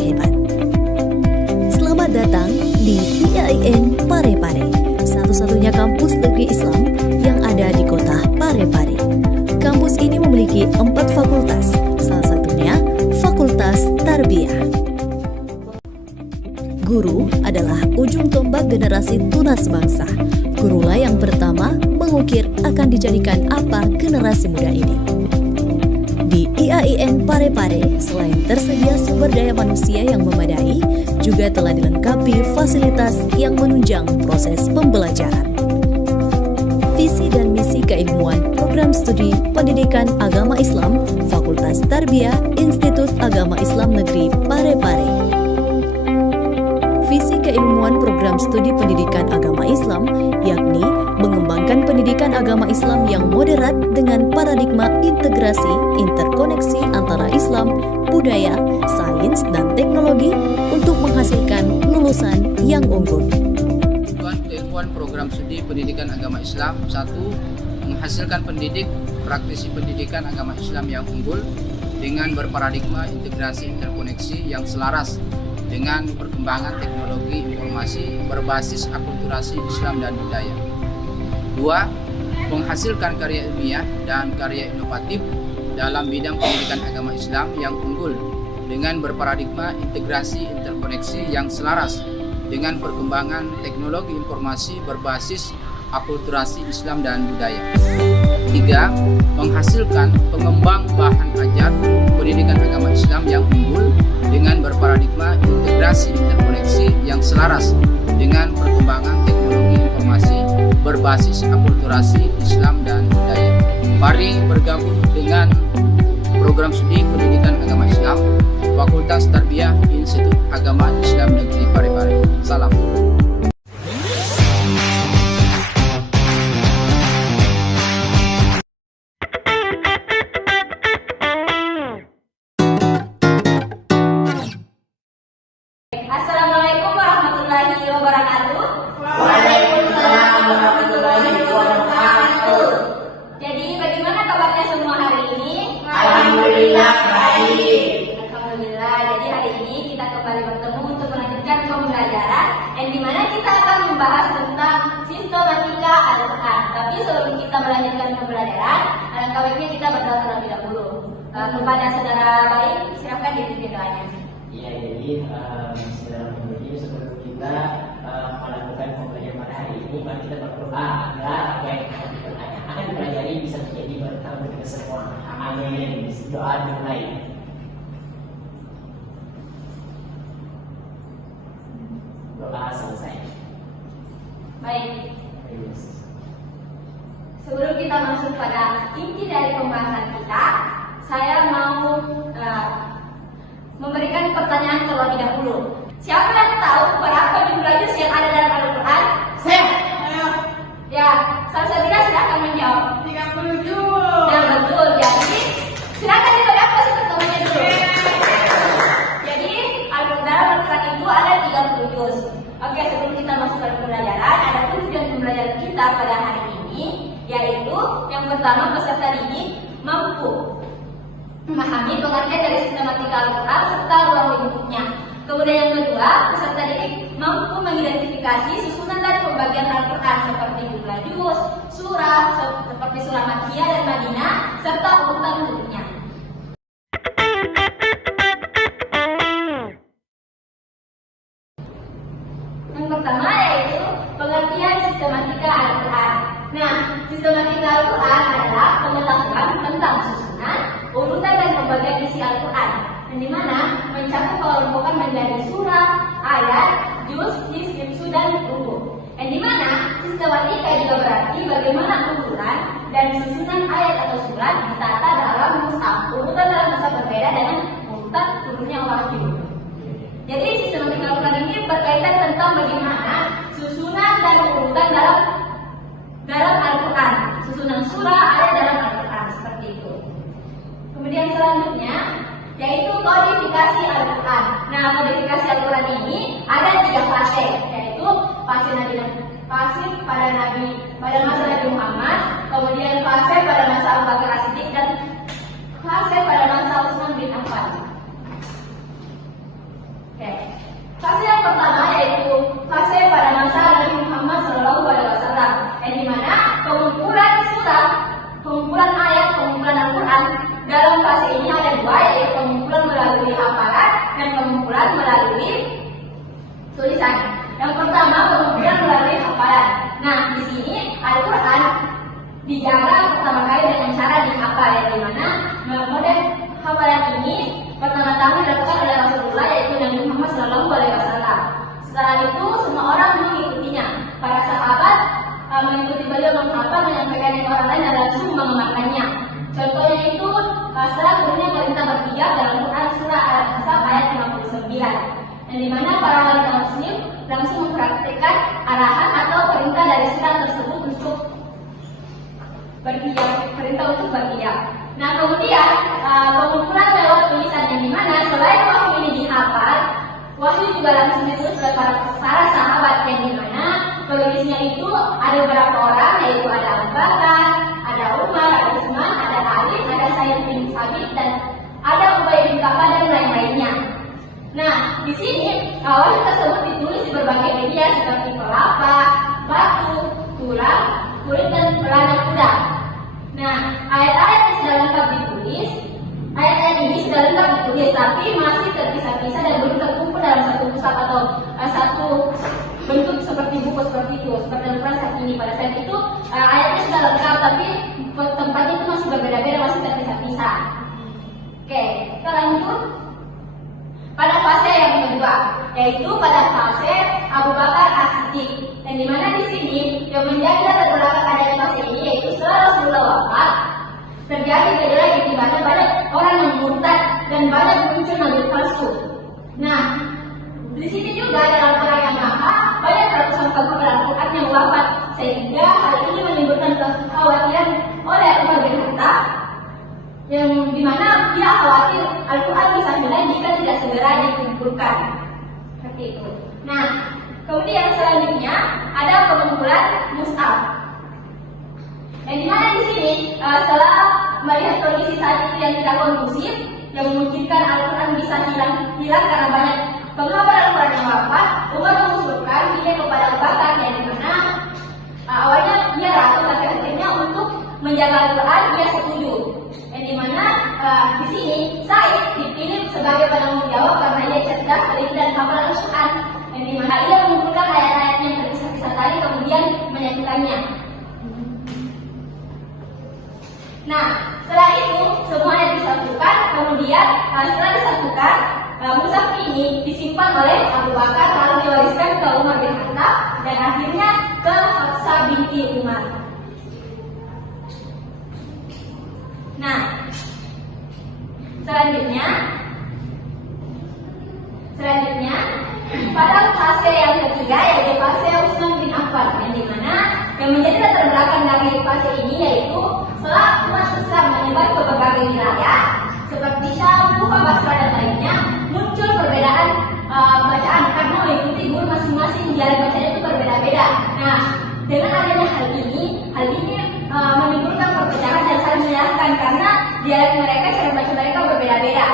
hebat. Selamat datang di IAIN Parepare, satu-satunya kampus negeri Islam yang ada di kota Parepare. Kampus ini memiliki 4 fakultas, salah satunya Fakultas Tarbiyah. Guru adalah ujung tombak generasi tunas bangsa. Gurulah yang pertama mengukir akan dijadikan apa generasi muda ini. Di IAIN Parepare, selain tersedia sumber daya manusia yang memadai, juga telah dilengkapi fasilitas yang menunjang proses pembelajaran. Visi dan misi keilmuan Program Studi Pendidikan Agama Islam Fakultas Tarbiyah Institut Agama Islam Negeri Parepare. Visi keilmuan Program Studi Pendidikan Agama Islam yakni mengembangkan pendidikan agama Islam yang moderat dengan paradigma integrasi interkoneksi antara Islam, budaya, sains, dan teknologi untuk menghasilkan lulusan yang unggul. Keilmuan Program Studi Pendidikan Agama Islam 1. Menghasilkan pendidik praktisi pendidikan agama Islam yang unggul dengan berparadigma integrasi interkoneksi yang selaras dengan perkembangan teknologi informasi berbasis akulturasi Islam dan budaya. 2. Menghasilkan karya ilmiah dan karya inovatif dalam bidang pendidikan agama Islam yang unggul dengan berparadigma integrasi interkoneksi yang selaras dengan perkembangan teknologi informasi berbasis akulturasi Islam dan budaya. 3. Menghasilkan pengembang bahan ajar pendidikan agama Islam yang unggul dengan berparadigma integrasi interkoneksi yang selaras dengan perkembangan teknologi informasi berbasis akulturasi Islam dan budaya. Mari bergabung dengan Program Studi Pendidikan Agama Islam Fakultas Tarbiyah Institut Agama Islam Negeri Parepare. Salam. Assalamualaikum warahmatullahi wabarakatuh. Waalaikumsalam warahmatullahi wabarakatuh. Jadi bagaimana kabarnya semua hari ini? Alhamdulillah baik. Alhamdulillah. Jadi hari ini kita kembali bertemu untuk melanjutkan pembelajaran yang dimana kita akan membahas tentang sistematika Al-Quran. Tapi sebelum kita melanjutkan pembelajaran, alangkah baiknya kita berdoa terlebih dahulu. Kepada saudara baik, silakan dipimpin doanya. Ya, jadi Bismillahirrahmanirrahim. Sebelum kita melakukan pembelajaran pada hari ini, mari kita berdoa agar apa yang akan dipelajari bisa menjadi berkah bagi kita semua. Amin. Doa dimulai. Doa selesai. Baik. Sebelum kita masuk pada inti dari pembahasan kita, saya mau memberikan pertanyaan terlebih dahulu. Siapa yang tahu berapa jumlah juz yang ada dalam Al-Quran? Saya. Ya, Salsabila silakan menjawab. 30 juz. Ya, betul. Jadi, silakan diberi apa sih ketemunya dulu. Jadi, dalam Al-Quran itu ada 30 juz. Oke, sebelum kita masuk ke pembelajaran, ada tujuan pembelajaran kita pada hari ini, yaitu yang pertama peserta didik mampu memahami pengertian dari sistematika Al-Quran serta ruang lingkupnya. Kemudian yang kedua, peserta didik mampu mengidentifikasi susunan dan pembagian Al-Quran seperti jumlah juz, surah, seperti surah Makkiyah dan Madinah, serta urutan hurufnya. Yang pertama yaitu pengertian sistematika Al-Quran. Nah, sistematika Al-Quran adalah pengetahuan tentang susunan, urutan dan pembagian isi Al-Quran, yang dimana mencakup kelompokan menjadi surah, ayat, juz, hizb, dan rukuk. Yang dimana sistematika juga berarti bagaimana urutan dan susunan ayat atau surat ditata dalam mushaf. Urutan dalam mushaf berbeda dengan urutan turunnya wahyu. Jadi sistematika Al-Quran ini berkaitan tentang bagaimana susunan dan urutan dalam Al-Quran, susunan surah ayat dalam Al-Quran seperti itu. Kemudian selanjutnya yaitu kodifikasi Al-Quran. Nah, kodifikasi Al-Quran ini ada 3 fase, yaitu fase pada masa Nabi Muhammad, kemudian fase pada masa Abu Bakar As-Siddiq, dan fase pada masa Utsman bin Affan. Fase yang pertama yaitu fase pada masa Nabi Muhammad SAW, yang dimana pengumpulan surat, pengumpulan ayat, pengumpulan Al-Quran. Dalam fase ini ada dua, yaitu pengumpulan melalui hafalan dan pengumpulan melalui tulisan. Yang pertama, pengumpulan melalui hafalan. Nah, di sini Al-Quran dijaga pertama kali dengan cara dihafal, yang dimana model hafalan ini pertama kali dilakukan oleh Rasulullah, yaitu Nabi Muhammad SAW. Setelah itu semua orang mengikutinya. Para sahabat mengikuti beliau menghafal, menyampaikan yang orang lain dan langsung mengamalkannya. Contohnya itu setelah turunnya perintah berhijab dalam Quran surah Al-Ahzab ayat 59, yang dimana para wanita muslim langsung mempraktikkan arahan atau perintah dari surat tersebut untuk berhijab, perintah untuk berhijab. Nah, kemudian pengumpulan lewat tulisan, yang dimana selain wahyu ini dihafal, wahyu juga langsung ditulis oleh para sahabat, yang dimana penulisnya itu ada beberapa orang, yaitu ada Abu Bakar, ada Umar, ada Utsman, ada Ali, ada Zaid bin Thabit, dan ada Ubay bin Ka'ab dan lain-lainnya. Nah, di sini wahyu tersebut ditulis di berbagai media seperti kelapa, batu, tulang, kulit, dan belanak kuda. Nah, ayat-ayat yang sudah lengkap ditulis, ayat-ayat ini sudah lengkap ditulis, tapi masih terpisah-pisah dan belum terkumpul dalam satu pusat atau satu bentuk seperti buku seperti itu, seperti Al-Quran saat ini. Pada saat itu ayatnya sudah lengkap, tapi tempatnya itu masih berbeda-beda, masih terpisah-pisah. Oke, kita lanjut pada fase yang kedua, yaitu pada fase Abu Bakar As-Siddiq, yang dimana di sini yang menjadi latar belakang adanya fase ini, yaitu setelah Rasulullah wafat terjadi gejolak di mana banyak orang yang murtad dan banyak muncul nabi palsu. Nah, di sini juga dalam perang yang maha banyak ratusan penghafalan Al-Quran yang wafat, sehingga hal ini menimbulkan kekhawatiran oleh Umar bin Khattab, yang dimana dia khawatir Al-Quran bisa hilang jika tidak segera dikumpulkan. Seperti itu. Nah, kemudian selanjutnya ada pengumpulan mushaf, yang dimana di sini setelah melihat kondisi saat itu yang tidak kondusif, yang memungkinkan Al-Quran bisa hilang karena banyak penghafal Al-Quran yang wafat, Umar mengusulkan dia kepada Abu Bakar, yang dimana awalnya dia ragu, tapi akhirnya untuk menjaga Al-Quran dia setuju. Yang dimana di sini Said dipilih sebagai penanggung jawab karena ia cerdas, teliti dan hafal Al-Quran. Yang dimana ia mengumpulkan ayat-ayat yang terpisah-pisah tadi kemudian menyatukannya. Nah, setelah itu semuanya disatukan, kemudian setelah disatukan, mushaf ini disimpan oleh Abu Bakar, lalu diwariskan ke Umar bin Khattab, dan akhirnya ke Hafsah binti Umar. Nah, selanjutnya pada fase yang ketiga, yaitu fase Utsman bin Affan, yang dimana yang menjadi latar belakang dari fase ini yaitu setelah umat Islam menyebar ke berbagai wilayah seperti Syam, Kufah, Basra dan lainnya, muncul perbedaan bacaan karena mengikuti guru masing-masing, jalan bacanya itu berbeda-beda. Nah, dengan adanya hal ini menimbulkan perpecahan dan saling menyalahkan karena dialek mereka, cara baca mereka berbeda-beda.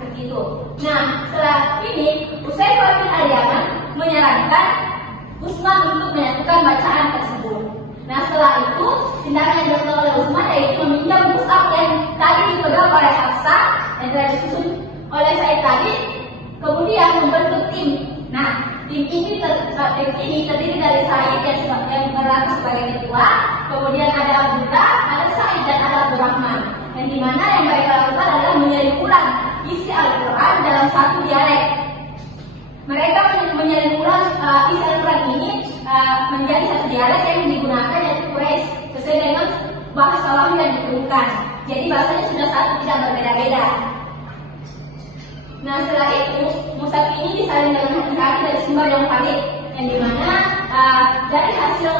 Seperti itu. Nah, setelah ini Utsaiman bin Al-Yaman menyarankan Utsman untuk menyatukan bacaan tersebut. Nah, setelah itu tindakan yang dilakukan oleh Utsman yaitu meminjam mushaf yang tadi dipegang oleh Hafsah yang telah disusun oleh Said tadi, kemudian membentuk tim. Nah, tim ini terdiri dari Said yang berlaku sebagai ketua, kemudian ada Abdullah, ada Said dan ada Abdurrahman. Yang dimana yang mereka lakukan adalah menyelip ulang isi Al-Quran dalam satu dialek. Mereka menyelip ulang isi Al-Quran ini menjadi satu dialek yang digunakan yaitu Quraisy sesuai dengan bahasa wahyu yang diturunkan. Jadi bahasanya sudah satu, tidak berbeda-beda. Nah, setelah itu mushaf ini disalin dengan hati-hati dari sumber yang valid, yang dimana dari hasil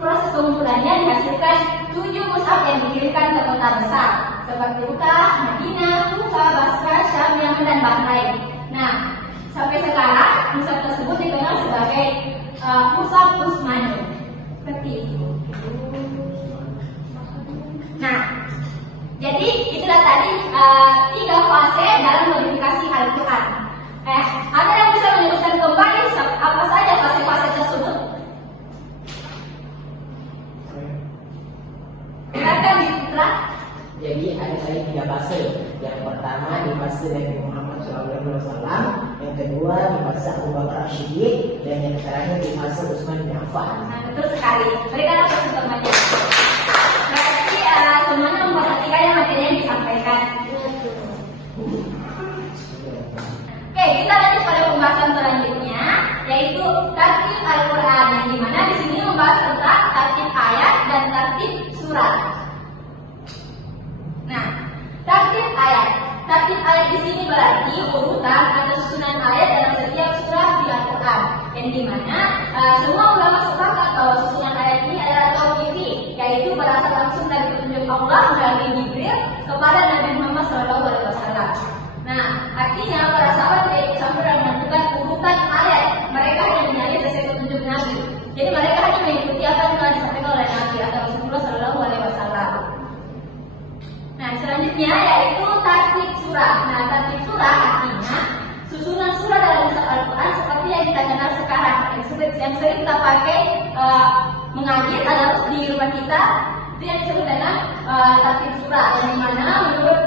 proses pengumpulannya dihasilkan 7 mushaf yang dikirimkan ke kota besar seperti Mekah, Madinah, Kufah, Basra, Syam, Yaman dan Bahrain. Nah, sampai sekarang mushaf tersebut dikenal sebagai mushaf Utsmani. Seperti itu. Nah, jadi itulah tadi 3 fase dalam modifikasi Al-Quran. Ada SAW, yang kedua di masa Abu Bakar As-Siddiq, dan yang terakhir di masa Utsman bin Affan. Nah, betul sekali. Berikan aplaus semuanya. Berarti semuanya memperhatikan yang materi yang disampaikan. Oke, kita lanjut pada pembahasan selanjutnya, yaitu tartib Al-Quran, yang dimana di sini membahas tentang tartib ayat dan tartib surat. Nah, tartib ayat. Tartib ayat di sini berarti urutan atau susunan ayat dalam setiap surah di Al-Quran, yang dimana semua ulama sepakat bahwa susunan ayat ini adalah tauqifi, yaitu berasal langsung dari petunjuk Allah melalui Jibril kepada Nabi Muhammad SAW. Nah, artinya para sahabat tidak ikut campur dan menentukan urutan ayat. Mereka hanya menyalin sesuai petunjuk Nabi. Jadi mereka hanya mengikuti apa yang telah disampaikan oleh Nabi atau Rasulullah SAW. Nah, selanjutnya yaitu tartib surah. Nah, tartib surah artinya susunan surah dalam Al-Quran seperti yang kita kenal sekarang, yang sering kita pakai mengaji atau di rumah kita, itu yang disebut dengan tartib surah. Yang dimana menurut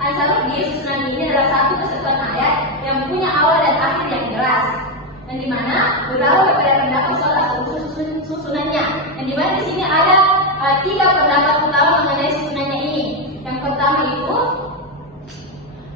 Ansarudin, susunan ini adalah satu kesatuan ayat yang punya awal dan akhir yang jelas. Yang dimana beberapa berbeda pendapat soal asal susunannya. Yang dimana di sini ada 3 pendapat utama mengenai susunannya ini. Yang pertama itu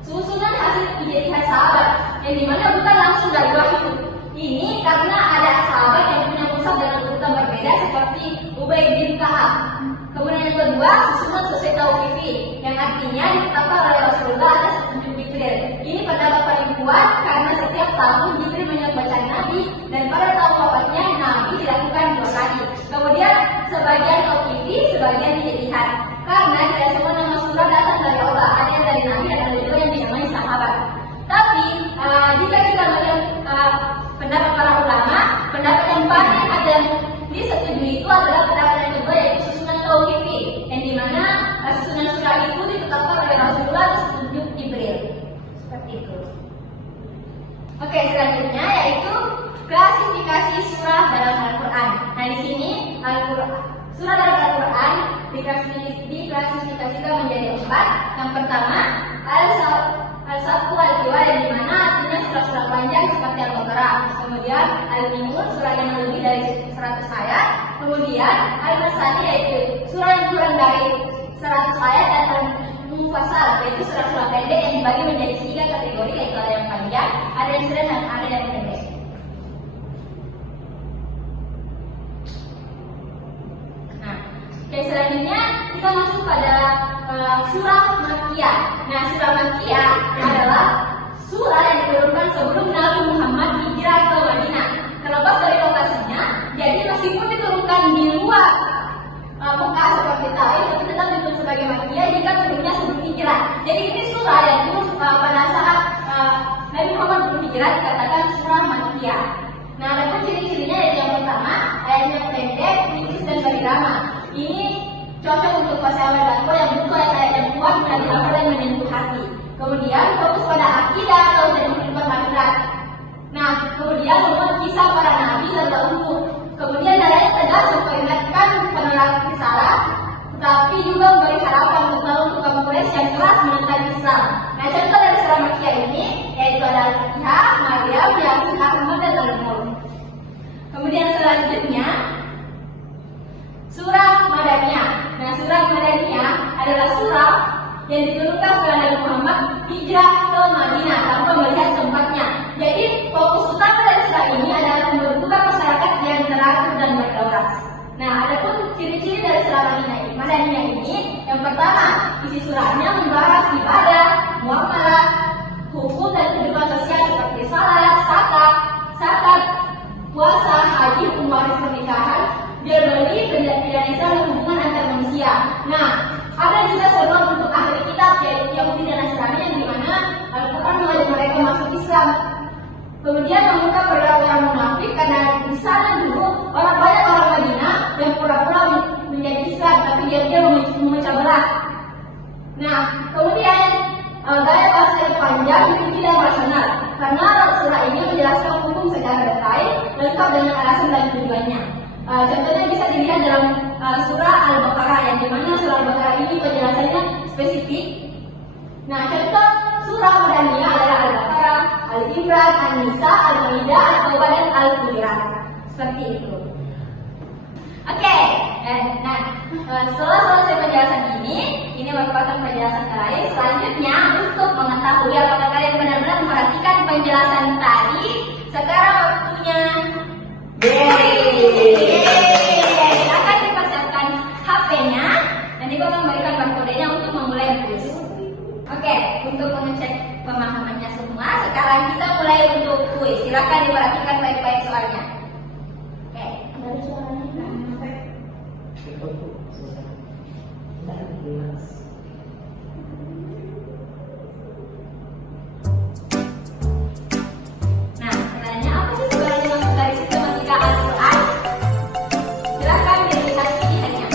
susunan hasil ijtihad sahabat, yang dimana bukan langsung dari wahyu. Ini karena ada sahabat yang punya mushaf dengan urutan berbeda seperti Ubay bin Ka'ab. Kemudian yang kedua, susunan sesuai tauqifi, yang artinya ditetapkan oleh Rasulullah atas petunjuk Jibril. Ini pendapat paling kuat karena setiap tahun Jibril menyampaikan Nabi, dan pada tahun wafatnya Nabi dilakukan 2 kali. Kemudian sebagian tauqifi, sebagian ijtihad. Karena tidak semua nama surah datang dari Allah, ada yang dari Nabi, ada juga yang dinamai sahabat. Tapi jika kita melihat pendapat para ulama, pendapat yang paling ada disetujui itu adalah pendapat yang kedua, yaitu susunan tauqifi, yang dimana susunan surah itu ditetapkan oleh Rasulullah atas petunjuk Jibril. Seperti itu. Oke, selanjutnya yaitu klasifikasi surah dalam Al-Quran. Nah, di sini surah dalam Al-Quran diklasifikasikan menjadi 4. Yang pertama, Al-Safu Al-Jiwa, yang dimana artinya surah-surah panjang seperti Al-Baqarah. Kemudian Al-Mu'min, surah yang lebih dari 100 ayat. Kemudian Al-Masani, yaitu surah yang kurang dari 100 ayat, dan Al-Mufassal, yaitu surah-surah pendek yang dibagi menjadi 3 kategori, yaitu ada yang panjang, ada yang sedang, dan ada yang pendek. Oke, selanjutnya kita masuk pada surah Makkiyah. Nah, surah Makkiyah adalah surah yang diturunkan sebelum Nabi Muhammad hijrah ke Madinah. Terlepas dari lokasinya, jadi meskipun diturunkan di luar Mekah seperti Taif, tapi tetap disebut sebagai Makkiyah jika turunnya sebelum hijrah. Jadi ini surah yang turun pada saat Nabi Muhammad belum hijrah dikatakan surah Makkiyah. Nah, ada ciri-cirinya, yaitu yang pertama, ayatnya pendek, tipis, dan berirama. Ini cocok untuk pasangan dakwah yang butuh ayat-ayat yang kuat, mudah dihafal dan menyentuh hati. Kemudian fokus pada akidah atau dari kehidupan akhirat. Nah, kemudian memuat kisah para nabi dan Ummu. Kemudian ayat tegas memperingatkan penolak risalah, tetapi juga memberi harapan untuk kaum Quraisy yang keras menentang Islam. Nah, contoh dari surah Makkiyah ini yaitu ada Al-Fatihah, Maryam, Yasin, Ahmad, dan Al-Nur. Kemudian selanjutnya surah Madaniyah. Nah, surah Madaniyah adalah surah yang diturunkan setelah Nabi Muhammad hijrah ke Madinah tanpa melihat tempatnya. Jadi fokus utama dari surah ini adalah membentukkan masyarakat yang teratur dan berdaulat. Nah, adapun ciri-ciri dari surah Madaniyah ini, yang pertama, isi surahnya membahas ibadah, muamalah, hukum dan kehidupan sosial seperti salat, zakat, puasa, haji, waris pernikahan, jual beli, pendidikan Islam, dan hubungan antar manusia. Nah, ada juga seruan untuk ahli kitab, yaitu Yahudi dan Nasrani, yang dimana Al-Quran mengajak mereka masuk Islam. Kemudian mengungkap perilaku yang munafik, karena di sana dulu banyak orang Madinah yang pura-pura menjadi Islam, tapi dia memecah belah. Nah, kemudian gaya bahasa yang panjang itu tidak rasional, karena surah ini menjelaskan hukum secara detail, lengkap dengan alasan dan tujuannya. Contohnya bisa dilihat dalam surah Al-Baqarah, yang dimana surah Al-Baqarah ini penjelasannya spesifik. Nah, contoh surah Madaniyah adalah Al-Baqarah, surat An-Nisa, Al-Maidah, Al-Taubah, dan Al-Hujurat. Seperti itu. Oke, nah setelah selesai penjelasan ini merupakan penjelasan terakhir. Selanjutnya, untuk mengetahui apakah kalian benar-benar memperhatikan penjelasan tadi, sekarang waktunya akan dipasangkan HP-nya dan juga memberikan barcode-nya untuk memulai kuis. Oke, untuk mengecek pemahamannya semua, sekarang kita mulai untuk kuis. Silakan diperhatikan baik-baik soalnya. Oke, ada suaranya. Nah, pertanyaannya apa sih sebenarnya maksud dari sistematika Al-Quran? Silakan dilihat pilihannya.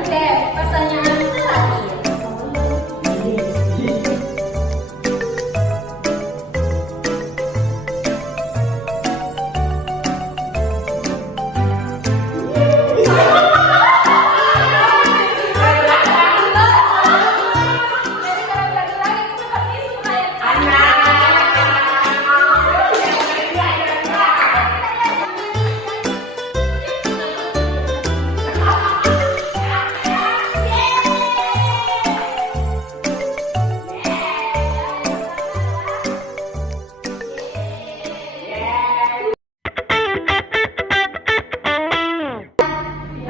Oke, pertanyaan terakhir.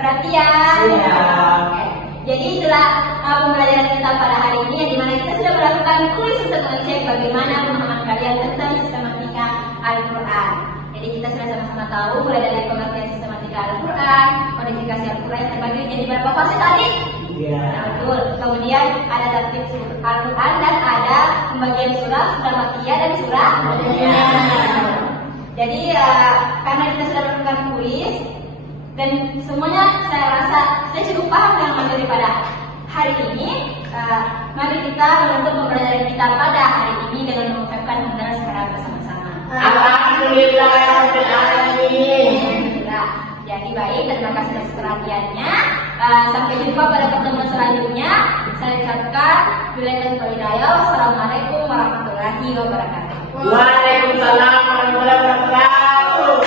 Perhatian. Oke. Jadi itulah pembelajaran kita pada hari ini, yang dimana kita sudah melakukan kuis untuk mengecek bagaimana pemahaman kalian tentang sistematika Al-Quran. Jadi kita sudah sama-sama tahu mulai dari pengertian sistematika Al-Quran, kodifikasi Al-Quran terbagi menjadi berapa fase tadi? Nah, betul. Kemudian ada tartib Al-Quran dan ada pembagian surah Makkiyah dan surah Madaniyah. Jadi karena kita sudah melakukan kuis dan semuanya saya rasa saya cukup paham dengan materi pada hari ini. Mari kita menuntut pembelajaran kita pada hari ini dengan mengucapkan hamdalah secara bersama-sama. Alhamdulillahirobbilalamin. Alhamdulillah. Jadi baik, terima kasih atas perhatiannya. Sampai jumpa pada pertemuan selanjutnya. Saya ucapkan billahi wal hidayah. Wassalamualaikum warahmatullahi wabarakatuh. Waalaikumsalam warahmatullahi wabarakatuh.